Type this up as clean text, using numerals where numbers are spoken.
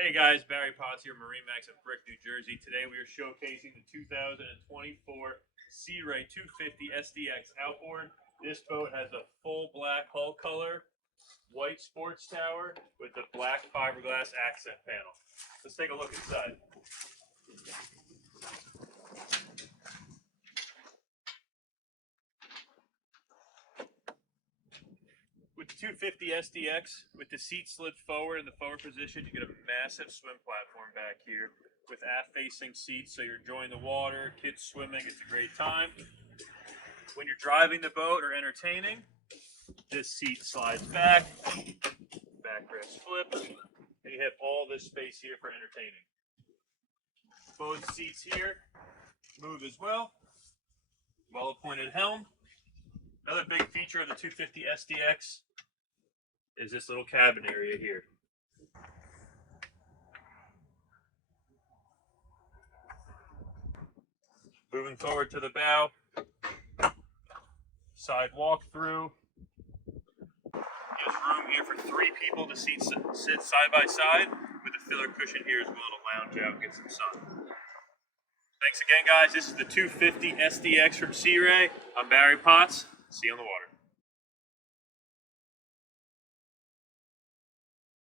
Hey guys, Barry Potts here, MarineMax Brick, New Jersey. Today we are showcasing the 2024 Sea Ray 250 SDX Outboard. This boat has a full black hull color, white sports tower with the black fiberglass accent panel. Let's take a look inside. With the 250 SDX, with the seat slid forward in the forward position, you get a massive swim platform back here with aft-facing seats, so you're enjoying the water, kids swimming, it's a great time. When you're driving the boat or entertaining, this seat slides back, backrest flips, and you have all this space here for entertaining. Both seats here move as well, well-appointed helm. Another big feature of the 250 SDX is this little cabin area here. Moving forward to the bow, side walk-through. There's room here for 3 people to sit side by side with a filler cushion here as well to lounge out and get some sun. Thanks again, guys. This is the 250 SDX from Sea Ray. I'm Barry Potts. See you on the water.